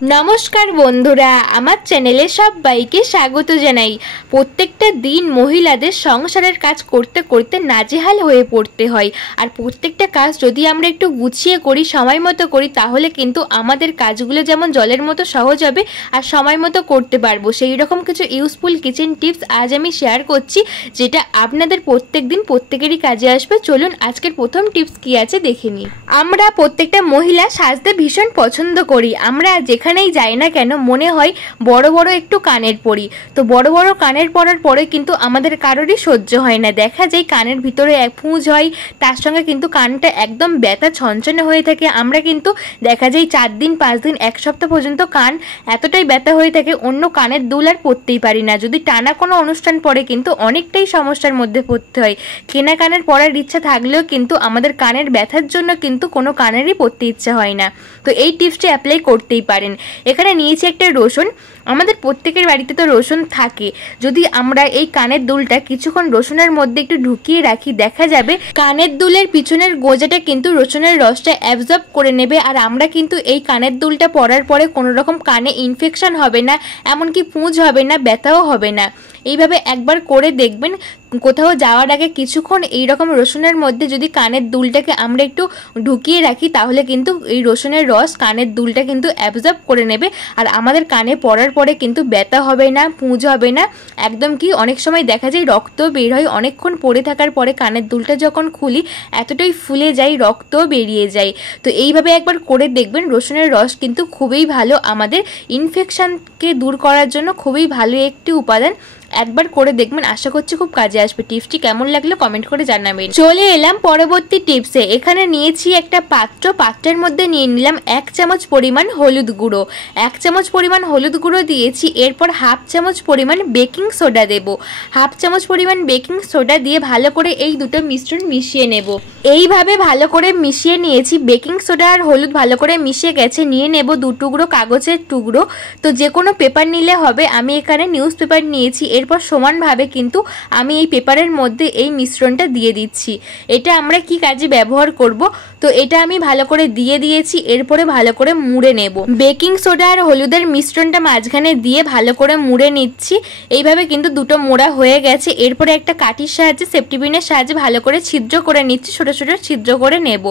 নমস্কার বন্ধুরা, আমার চ্যানেলে সবাইকে স্বাগত জানাই। প্রত্যেকটা দিন মহিলাদের সংসারের কাজ করতে করতে নাজেহাল হয়ে পড়তে হয়। আর প্রত্যেকটা কাজ যদি আমরা একটু গুছিয়ে করি, সময় মতো করি, তাহলে কিন্তু আমাদের কাজগুলো যেমন জলের মতো সহজ হবে আর সময় মতো করতে পারবো। সেই রকম কিছু ইউজফুল কিচেন টিপস আজ আমি শেয়ার করছি, যেটা আপনাদের প্রত্যেক দিন প্রত্যেকেরই কাজে আসবে। চলুন আজকের প্রথম টিপস কি আছে দেখে নিই। আমরা প্রত্যেকটা মহিলা সাজতে ভীষণ পছন্দ করি। আমরা যেখানেই যাই না কেন মনে হয় বড় বড় একটু কানের পরি। তো বড় বড় কানের পরার পরে কিন্তু আমাদের কারোরই সহ্য হয় না। দেখা যায় কানের ভিতরে এক পুঁজ হয়, তার সঙ্গে কিন্তু কানটা একদম ব্যথা ছনছনে হয়ে থাকে। আমরা কিন্তু দেখা যায় 4 দিন 5 দিন 1 সপ্তাহ পর্যন্ত কান এতটাই ব্যথা হয়ে থাকে, অন্য কানের দুল আর পরতেই পারি না। যদি টানা কোনো অনুষ্ঠান পড়ে কিন্তু অনেকটাই সমস্যার মধ্যে পড়তে হয়। কেনা কানের পরার ইচ্ছা থাকলেও কিন্তু আমাদের কানের ব্যথার জন্য কিন্তু কোনো কানেরই পরতে ইচ্ছা হয় না। তো এই টিপসটি অ্যাপ্লাই করতেই পারেন। এখানে নিয়েছি একটা রসুন। আমাদের প্রত্যেকের বাড়িতে তো রসুন থাকে। যদি আমরা এই কানের দুলটা কিছুক্ষণ রসুনের মধ্যে একটু ঢুকিয়ে রাখি, দেখা যাবে কানের দুলের পিছনের গোজাটা কিন্তু রসুনের রসটা অ্যাবজর্ব করে নেবে। আর আমরা কিন্তু এই কানের দুলটা পরার পরে কোনো রকম কানে ইনফেকশন হবে না, এমনকি পুঁজ হবে না, ব্যথাও হবে না। এইভাবে একবার করে দেখবেন। কোথাও যাওয়ার আগে কিছুক্ষণ এইরকম রসুনের মধ্যে যদি কানের দুলটাকে আমরা একটু ঢুকিয়ে রাখি, তাহলে কিন্তু এই রসুনের রস কানের দুলটা কিন্তু অ্যাবজর্ব করে নেবে। আর আমাদের কানে পড়ার পরে কিন্তু ব্যথা হবে না, পুঁজ হবে না। একদম কি অনেক সময় দেখা যায় রক্ত বের হয়, অনেকক্ষণ পড়ে থাকার পরে কানের দুলটা যখন খুলি এতটাই ফুলে যায়, রক্তও বেরিয়ে যায়। তো এইভাবে একবার করে দেখবেন। রসুনের রস কিন্তু খুবই ভালো, আমাদের ইনফেকশনকে দূর করার জন্য খুবই ভালো একটি উপাদান। একবার করে দেখবেন, আশা করছি খুব কাজে আসবে। টিপসটি কেমন লাগলো কমেন্ট করে জানাবেন। চলে এলাম পরবর্তী টিপসে। এখানে নিয়েছি একটা পাত্রের মধ্যে নিয়ে নিলাম 1 চামচ পরিমাণ হলুদ গুঁড়ো। 1 চামচ পরিমাণ হলুদ গুঁড়ো দিয়েছি। এরপর 1/2 চামচ পরিমাণ বেকিং সোডা দেব। 1/2 চামচ পরিমাণ বেকিং সোডা দিয়ে ভালো করে এই দুটো মিশ্রণ মিশিয়ে নেব। এইভাবে ভালো করে মিশিয়ে নিয়েছি। বেকিং সোডা আর হলুদ ভালো করে মিশে গেছে। নিয়ে নেব 2 টুকরো কাগজের টুকরো। তো যে কোনো পেপার নিলে হবে, আমি এখানে নিউজ পেপার নিয়েছি। এরপর সমানভাবে কিন্তু আমি এই পেপারের মধ্যে এই মিশ্রণটা দিয়ে দিচ্ছি। এটা আমরা কি কাজে ব্যবহার করব, তো এটা আমি ভালো করে দিয়ে দিয়েছি। এরপরে ভালো করে মুড়ে নেব। বেকিং সোডা আর হলুদের মিশ্রণটা মাঝখানে দিয়ে ভালো করে মুড়ে নিচ্ছি। এইভাবে কিন্তু দুটো মোড়া হয়ে গেছে। এরপরে একটা কাঠির সাহায্যে, সেফটি পিনের সাহায্যে ভালো করে ছিদ্র করে নিচ্ছি, ছোট ছোট ছিদ্র করে নেব।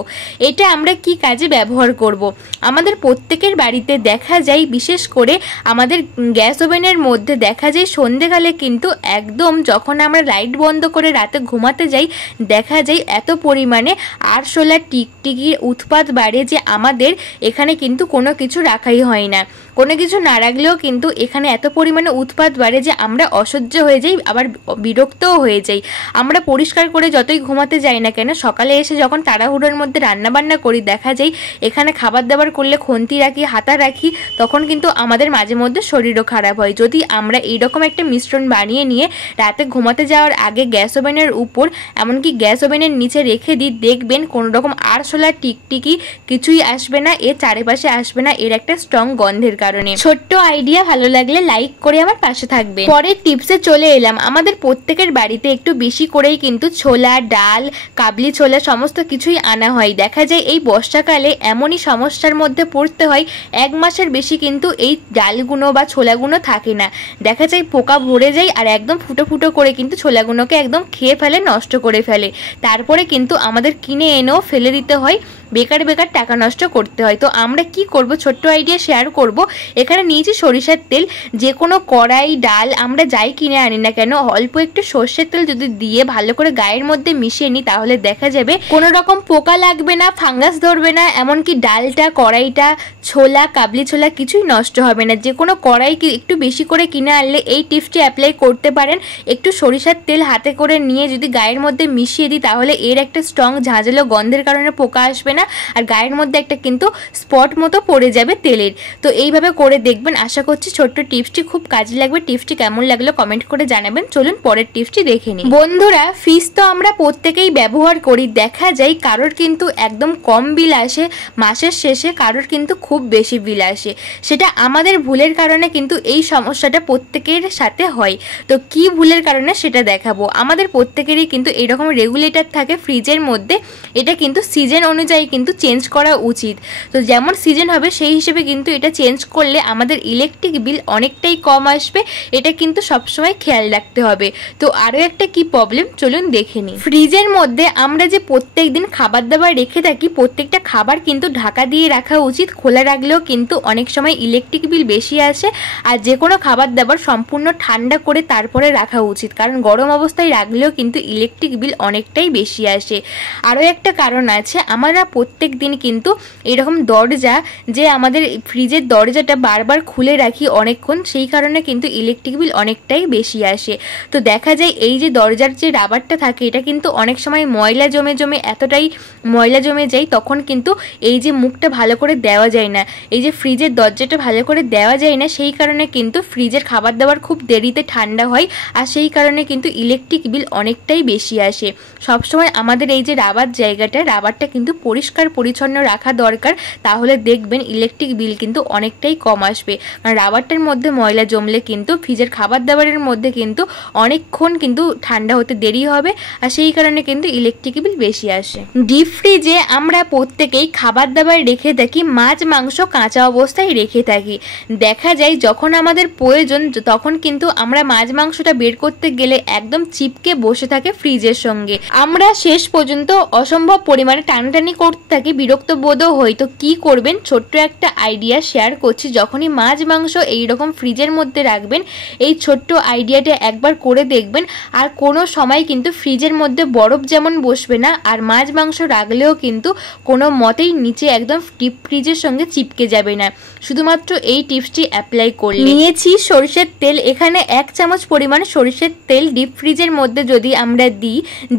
এটা আমরা কি কাজে ব্যবহার করব, আমাদের প্রত্যেকের বাড়িতে দেখা যায়, বিশেষ করে আমাদের গ্যাস ওভেনের মধ্যে দেখা যায় সন্ধেকালে কিন্তু একদম যখন আমরা লাইট বন্ধ করে রাতে ঘুমাতে যাই, দেখা যায় এত পরিমাণে আরশোলা টিকটিকির উৎপাত বাড়ে যে আমাদের এখানে কিন্তু কোনো কিছু রাখাই হয় না। কোনো কিছু না রাখলেও কিন্তু এখানে এত পরিমাণে উৎপাত বাড়ে যে আমরা অসহ্য হয়ে যাই, আবার বিরক্তও হয়ে যাই। আমরা পরিষ্কার করে যতই ঘুমাতে যাই না কেন, সকালে এসে যখন তাড়াহুড়োর মধ্যে রান্নাবান্না করি, দেখা যায় এখানে খাবার দাবার করলে খুন্তি রাখি, হাতা রাখি, তখন কিন্তু আমাদের মাঝে মধ্যে শরীরও খারাপ হয়। যদি আমরা এইরকম একটা মিশ্রণ বানিয়ে নিয়ে রাতে ঘুমাতে যাওয়ার আগে গ্যাস ওভেনের উপর, এমনকি গ্যাস ওভেনের নিচে রেখে দিই, দেখবেন কোনো রকম আরশোলা টিকটিকি কিছুই আসবে না, এর চারিপাশে আসবে না, এর একটা স্ট্রং গন্ধের কারণে। ছোট্ট আইডিয়া, ভালো লাগলে লাইক করে আমার পাশে থাকবে। পরের টিপসে চলে এলাম। আমাদের প্রত্যেকের বাড়িতে একটু বেশি করেই কিন্তু ছোলা, ডাল, কাবলি ছোলা সমস্ত কিছুই আনা হয়। দেখা যায় এই বর্ষাকালে এমনই সমস্যার মধ্যে পড়তে হয়, 1 মাসের বেশি কিন্তু এই ডালগুলো বা ছোলাগুলো থাকে না। দেখা যায় পোকা ভরে যায় আর একদম ফুটো ফুটো করে কিন্তু ছোলাগুলোকে একদম খেয়ে ফেলে, নষ্ট করে ফেলে। তারপরে কিন্তু আমাদের কিনে এনেও ফেলে দিতে হয়, বেকার বেকার টাকা নষ্ট করতে হয়। তো আমরা কি করব, ছোট্ট আইডিয়া শেয়ার করব। এখানে নিয়েছি সরিষার তেল। যে কোনো কড়াই, ডাল আমরা যাই কিনে আনি না কেন, অল্প একটু সর্ষের তেল যদি দিয়ে ভালো করে গায়ের মধ্যে মিশিয়ে নিই, তাহলে দেখা যাবে কোনো রকম পোকা লাগবে না, ফাঙ্গাস ধরবে না, এমনকি ডালটা, কড়াইটা, ছোলা, কাবলি ছোলা কিছুই নষ্ট হবে না। যে কোনো কড়াই একটু বেশি করে কিনে আনলে এই টিপসটি অ্যাপ্লাই করতে পারেন। একটু সরিষার তেল হাতে করে নিয়ে যদি গায়ের মধ্যে মিশিয়ে দিই, তাহলে এর একটা স্ট্রং ঝাঁঝালো গন্ধের কারণে পোকা আসবে না, আর গায়ের মধ্যে একটা কিন্তু স্পট মতো পড়ে যাবে তেলের। তো এইভাবে করে দেখবেন, আশা করছি ছোট্ট টিপসটি খুব কাজে লাগবে। টিপসটি কেমন লাগলো কমেন্ট করে জানাবেন। চলুন পরের টিপসটি দেখে নিই। বন্ধুরা, ফ্রিজ তো আমরা প্রত্যেকেই ব্যবহার করি। দেখা যায় কারোর কিন্তু একদম কম বিল আসে মাসের শেষে, কারোর কিন্তু খুব বেশি বিল আসে। সেটা আমাদের ভুলের কারণে কিন্তু এই সমস্যাটা প্রত্যেকের সাথে হয়। তো কি ভুলের কারণে সেটা দেখাবো। আমাদের প্রত্যেকেরই কিন্তু এইরকম রেগুলেটর থাকে ফ্রিজের মধ্যে। এটা কিন্তু সিজন অনুযায়ী কিন্তু চেঞ্জ করা উচিত। তো যেমন সিজন হবে সেই হিসেবে কিন্তু এটা চেঞ্জ করলে আমাদের ইলেকট্রিক বিল অনেকটাই কম আসবে, এটা কিন্তু সবসময় খেয়াল রাখতে হবে। তো আরও একটা কি প্রবলেম চলুন দেখে নিই। ফ্রিজের মধ্যে আমরা যে প্রত্যেক দিন খাবার দাবার রেখে থাকি, প্রত্যেকটা খাবার কিন্তু ঢাকা দিয়ে রাখা উচিত। খোলা রাখলেও কিন্তু অনেক সময় ইলেকট্রিক বিল বেশি আসে। আর যে কোনো খাবার দাবার সম্পূর্ণ ঠান্ডা করে তারপরে রাখা উচিত, কারণ গরম অবস্থায় রাখলেও কিন্তু ইলেকট্রিক বিল অনেকটাই বেশি আসে। আরও একটা কারণ আছে, আমরা প্রত্যেক দিন কিন্তু এরকম দরজা, যে আমাদের ফ্রিজের দরজাটা বারবার খুলে রাখি অনেকক্ষণ, সেই কারণে কিন্তু ইলেকট্রিক বিল অনেকটাই বেশি আসে। তো দেখা যায় এই যে দরজার যে রাবারটা থাকে এটা কিন্তু অনেক সময় ময়লা জমে জমে এতটাই ময়লা জমে যায়, তখন কিন্তু এই যে মুখটা ভালো করে দেওয়া যায় না, এই যে ফ্রিজের দরজাটা ভালো করে দেওয়া যায় না, সেই কারণে কিন্তু ফ্রিজের খাবার দাবার খুব দেরিতে ঠান্ডা হয়, আর সেই কারণে কিন্তু ইলেকট্রিক বিল অনেকটাই বেশি আসে। সবসময় আমাদের এই যে রাবারটা কিন্তু পরিষ্কার পরিচ্ছন্ন রাখা দরকার, তাহলে দেখবেন ইলেকট্রিক বিল কিন্তু অনেকটাই কম আসবে। কারণ রাবারটার মধ্যে ময়লা জমলে কিন্তু ফ্রিজের খাবার দাবারের মধ্যে কিন্তু অনেকক্ষণ কিন্তু ঠান্ডা হতে দেরি হবে, আর সেই কারণে কিন্তু ইলেকট্রিক বিল বেশি আসে। ডিপ ফ্রিজে আমরা প্রত্যেকেই খাবার দাবার রেখে থাকি, মাছ মাংস কাঁচা অবস্থায় রেখে থাকি। দেখা যায় যখন আমাদের প্রয়োজন তখন কিন্তু আমরা মাছ মাংসটা বের করতে গেলে একদম চিপকে বসে থাকে ফ্রিজের সঙ্গে। আমরা শেষ পর্যন্ত অসম্ভব পরিমাণে টানাটানি করতে থাকি, বিরক্ত বোধও হই। তো কি করবেন, ছোট্ট একটা আইডিয়া শেয়ার করছি। যখনই মাছ মাংস এইরকম ফ্রিজের মধ্যে রাখবেন, এই ছোট্ট আইডিয়াটা একবার করে দেখবেন, আর কোনো সময় কিন্তু ফ্রিজের মধ্যে বরফ যেমন বসবে না, আর মাছ মাংস রাখলেও কিন্তু কোনো মতেই নিচে একদম ডিপ ফ্রিজের সঙ্গে চিপকে যাবে না। শুধুমাত্র এই টিপসটি অ্যাপ্লাই করলে। নিয়েছি সরষের তেল, এখানে 1 চামচ পরিমাণ সরষের তেল ডিপ ফ্রিজের মধ্যে যদি আমরা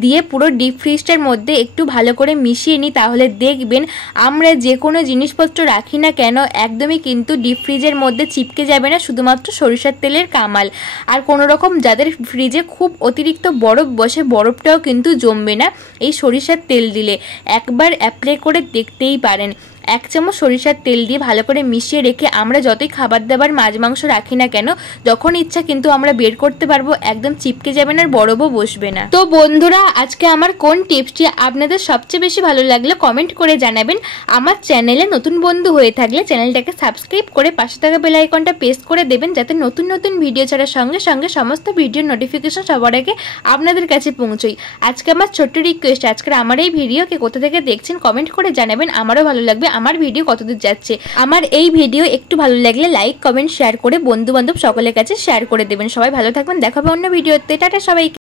দিয়ে পুরো ডিপ ফ্রিজটার মধ্যে একটু ভালো করে মিশিয়ে নিই, তাহলে দেখবেন আমরা যে কোনো জিনিসপত্র রাখি না কেন একদমই কিন্তু ডিপ ফ্রিজের মধ্যে চিপকে যাবে না, শুধুমাত্র সরিষার তেলের কামাল। আর কোনো রকম যাদের ফ্রিজে খুব অতিরিক্ত বরফ বসে, বরফটাও কিন্তু জমবে না এই সরিষার তেল দিলে। একবার অ্যাপ্লাই করে দেখতেই পারেন। 1 চামচ সরিষার তেল দিয়ে ভালো করে মিশিয়ে রেখে আমরা যতই খাবার দাবার মাছ মাংস রাখি না কেন, যখন ইচ্ছা কিন্তু আমরা বের করতে পারবো, একদম চিপকে যাবে না আর বরফও বসবে না। তো বন্ধুরা, আজকে আমার কোন টিপসটি আপনাদের সবচেয়ে বেশি ভালো লাগলো কমেন্ট করে জানাবেন। আমার চ্যানেলে নতুন বন্ধু হয়ে থাকলে চ্যানেলটাকে সাবস্ক্রাইব করে পাশে থাকা বেল আইকনটা প্রেস করে দেবেন, যাতে নতুন নতুন ভিডিও ছাড়ার সঙ্গে সঙ্গে সমস্ত ভিডিওর নোটিফিকেশন সবার আগে আপনাদের কাছে পৌঁছয়। আজকে আমার ছোট্ট রিকোয়েস্ট, আজকের আমার এই ভিডিওকে কোথা থেকে দেখছেন কমেন্ট করে জানাবেন, আমারও ভালো লাগবে আমার ভিডিও কতদূর যাচ্ছে। আমার এই ভিডিও একটু ভালো লাগলে লাইক কমেন্ট শেয়ার করে বন্ধু বান্ধব সকলের কাছে শেয়ার করে দেবেন। সবাই ভালো থাকবেন, দেখা হবে অন্য ভিডিওতে। টাটা সবাইকে।